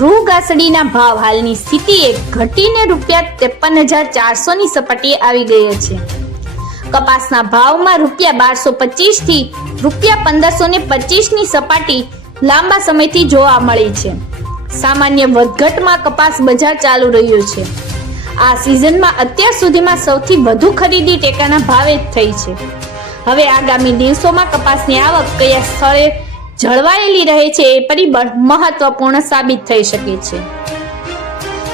રૂ ઘાસડીના ભાવ હાલની સ્થિતિએ ઘટીને રૂપિયા ત્રેપન હજાર ચારસો ની સપાટીએ આવી ગયા છે. કપાસના ભાવમાં રૂપિયા બારસો પચીસથી રૂપિયા પંદરસો ને પચીસની સપાટી લાંબા સમયથી જોવા મળી છે. સામાન્ય વધઘટમાં કપાસ બજાર ચાલુ રહ્યું છે. આ સિઝનમાં અત્યાર સુધીમાં સૌથી વધુ ખરીદી ટેકાના ભાવે જ થઈ છે. હવે આગામી દિવસોમાં કપાસની આવક કયા સ્થળે જળવાયેલી રહે છે, એ પરિબળ મહત્વપૂર્ણ સાબિત થઈ શકે છે.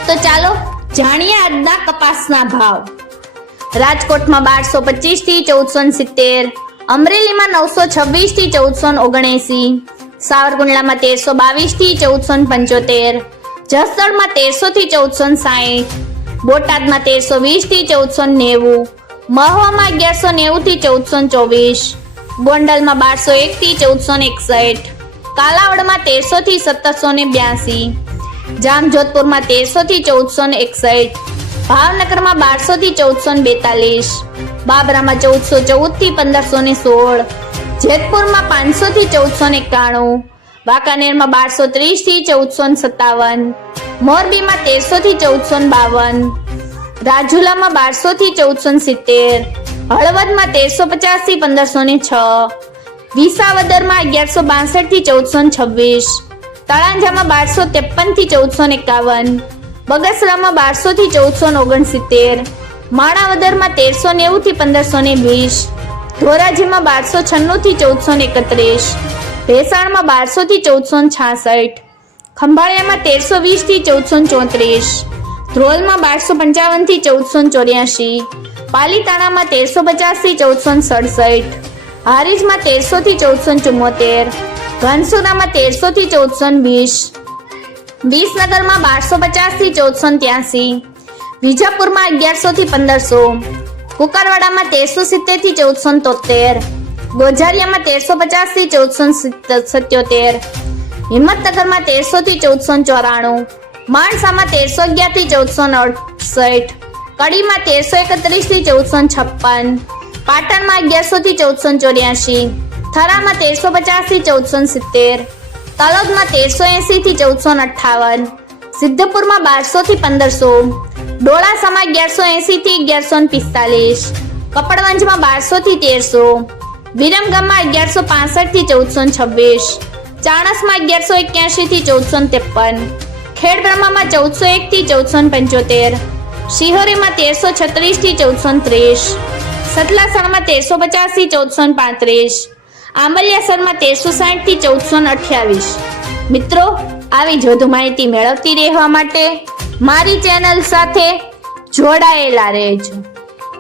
તો ચાલો જાણીએ આજના કપાસના ભાવ. રાજકોટમાં બારસો પચીસથી ચૌદસો સિત્તેર, અમરેલીમાં નવસો છવ્વીસથી ચૌદસો ઓગણએસી, સાવરકુંડલામાં તેરસો બાવીસથી ચૌદસો પંચોતેર, જસદણમાં તેરસો થી ચૌદસો સાહીઠ, બોટાદમાં તેરસો વીસથી ચૌદસો નેવું, મહુવામાં અગિયારસો નેવું થી ચૌદસો ચોવીસ ગોંડલમાં બારસો એક થી ચૌદસો એકસઠ. કાલાવડમાં તેરસો થી સત્તરસો ને બ્યાસી. જામજોધપુરમાં તેરસો થી ચૌદસો ને એકસઠ. ભાવનગરમાં બારસો થી ચૌદસો ને બેતાલીસ. બાબરામાં ચૌદસો ચૌદથી પંદરસો ને સોળ. જેતપુરમાં પાંચસો થી ચૌદસો ને એકાણું. વાંકાનેરમાં બારસો ત્રીસથી ચૌદસો ને સત્તાવન. મોરબીમાં તેરસો થી ચૌદસો ને બાવન. રાજુલામાં બારસો થી ચૌદસો ને સિત્તેર. હળવદમાં તેરસો પચાસથી પંદરસો ને છ. વિસાવદરમાં અગિયારસો બાસઠથી ચૌદસો ને છવ્વીસ. તળાંજામાં બારસો ત્રેપનથી ચૌદસો ને એકાવન. બગસરામાં બારસો થી ચૌદસો ને ઓગણસિત્તેર. માણાવદરમાં તેરસો નેવું થી પંદરસો ને વીસ. ધોરાજીમાં બારસો છન્નું થી ચૌદસો ને એકત્રીસ. ભેસાણમાં બારસો થી ચૌદસો ને છાસઠ. ખંભાળિયામાં તેરસો વીસથી ચૌદસો ને ચોત્રીસ. ધ્રોલમાં બારસો પંચાવનથી ચૌદસો ને ચોર્યાસી. પાલીતાણામાં તેરસો પચાસથી ચૌદસો સડસઠ. હારીજમાં તેરસો થી ચૌદસો ચુમ્મોતેર. ઘનસુરામાં તેરસો થી ચૌદસો વીસ. વિસનગરમાં બારસો પચાસથી ચૌદસો ત્યાસી. વિજાપુરમાં અગિયારસો થી પંદરસો. કુકરવાડામાં તેરસો સિત્તેરથી ચૌદસો તોતેર ગોઝારિયામાં તેરસો પચાસથી ચૌદસો સત્યોતેર. હિંમતનગરમાં તેરસો થી ચૌદસો ચોરાણું. માણસામાં તેરસો અગિયારથી ચૌદસો અડસઠ. કડીમાં તેરસો એકત્રીસથી ચૌદસો છપ્પન, પાટણમાં અગિયારસો થી ચૌદસો ચોર્યાસી થરામાં તેરસો પચાસથી ચૌદસો સિત્તેર, તલોદમાં તેરસો એસી થી ચૌદસો અઠ્ઠાવન, સિદ્ધપુરમાં બારસો થી પંદરસો, ડોળાસામાં અગિયારસો એસી થી અગિયારસો પિસ્તાલીસ, કપડવંજમાં બારસો થી તેરસો, વિરમગામમાં અગિયારસો પાસઠથી ચૌદસો છવ્વીસ, ચાણસમાં અગિયારસો એક્યાસી થી ચૌદસો ત્રેપન, ખેડબ્રહ્મામાં ચૌદસો એક થી ચૌદસો પંચોતેર શિહોરીમાં તેરસો છત્રીસથી ચૌદસો ત્રીસ. સતલાસણમાં તેરસો પચાસથી ચૌદસો પાંત્રીસ. આંબલિયાસરમાં તેરસો સાઠથી ચૌદસો અઠ્યાવીસ. મિત્રો, આવી જ વધુ માહિતી મેળવતી રહેવા માટે મારી ચેનલ સાથે જોડાયેલા રહેજો.